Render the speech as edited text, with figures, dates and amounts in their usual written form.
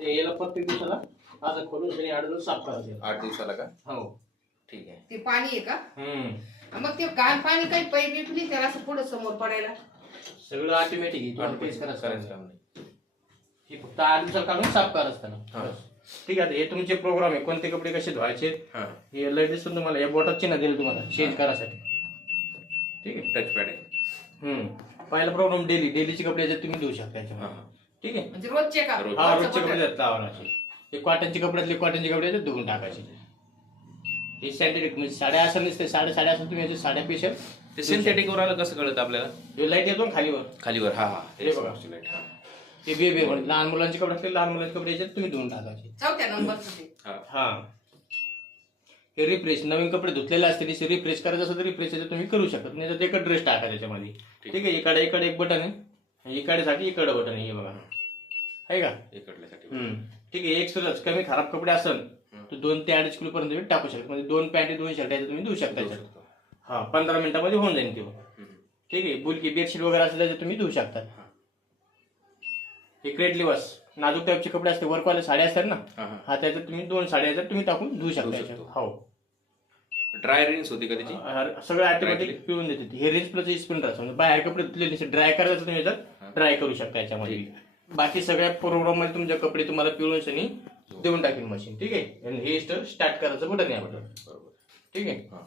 याला प्रत्येक दिवसाला असं खोलून शनी 8 दिवस साफ करायचं. 8 दिवसाला का? हो ठीक आहे. ते पाणी आहे का? हम्म मग ते घाण पाणी काही पाईप बिपली त्याला असं पुढे समोर पडायला? सगळं ऑटोमॅटिक आहे. तुम्हाला काहीच करायचं करायचं काम नाही. हे फक्त 8 दिवसाला काढून साफ करायचं हा. त्याला. ठीक आहे. हे तुमचे प्रोग्राम आहे, कोणते कपडे कसे धुवायचे. हा, हे लय दिसून तुम्हाला या बोटात चिन्ह दिलं तुम्हाला चेंज करायसाठी. ठीक आहे. टच पॅड आहे. पहिला प्रोग्राम डेलीचे कपडे आहेत तुम्ही धुवू शकता याच्यामध्ये. हा. ठीक आहे. म्हणजे रोजचे का? रोज. हा रोजचं रोजचे बटन. कपडे आहेत लावायचे. हे कॉटनचे कपड्यातले कॉटनचे कपडे आहेत धुवून टाकायचे. हे सिंथेटिक म्हणजे साड्या असं नसते, साड्या असं तुम्ही याच्या साड्या पेशल ते सिंथेटिक वर आलं कसं कळत आपल्याला? हे लाईट येतो ना खालीवर. खालीवर. हा हा, हे बघा. लाईट. हा ते बेबी म्हणजे लहान मुलांचे कपडे असले लहान मुलांचे कपडे याच्यात तुम्ही धुवून टाकायचे. 4थ्या नंबरचं ते. हा. हा हे रिफ्रेश नवीन कपडे धुतलेले असते ते रिफ्रेश करायचं असं तर रिफ्रेश तुम्ही करू शकत नाही. तर एकच ड्रेस टाका त्याच्यामध्ये. ठीक आहे. इकडे एक बटन आहे, इकडेसाठी इकडे बटन आहे. हे बघा आहे का? इकडल्यासाठी. ठीक आहे. एक सरच कमी खराब कपडे असेल तर 2 ते 2.5 किलो पर्यंत तुम्ही टाकू शकता. म्हणजे 2 पॅन्ट 2 शर्ट तुम्ही धुवू शकता याच्यात. हा 15 मिनिटामध्ये होऊन जाईल ते. ठीक आहे. बुलकी बेडशीट वगैरे असले तर तुम्ही धुवू शकता. हे क्रेट लिवर्स नाजूक टाईपचे कपडे असते, वर्कवाले साड्या असतात ना, हा त्याच्यात तुम्ही 2 साड्या याच्यात तुम्ही टाकून धुवू शकता याच्यात. हो ड्राय रिन्स होती का त्याची? सगळं ऑटोमॅटिक पिळून देते. हे रिन्स प्लस स्पिन राहतं. म्हणजे बाहेर कपडे धुतले नसते ड्राय करायचं तुम्ही याच्यात ड्राय करू शकता याच्यामध्ये. बाकी सगळ्या प्रोग्राम मध्ये तुमचे कपडे तुम्हाला पिळून शनी देऊन टाकेल मशीन. ठीक आहे. आणि हे स्टार्ट करायचं बटन आहे बटन. बरोबर. ठीक आहे.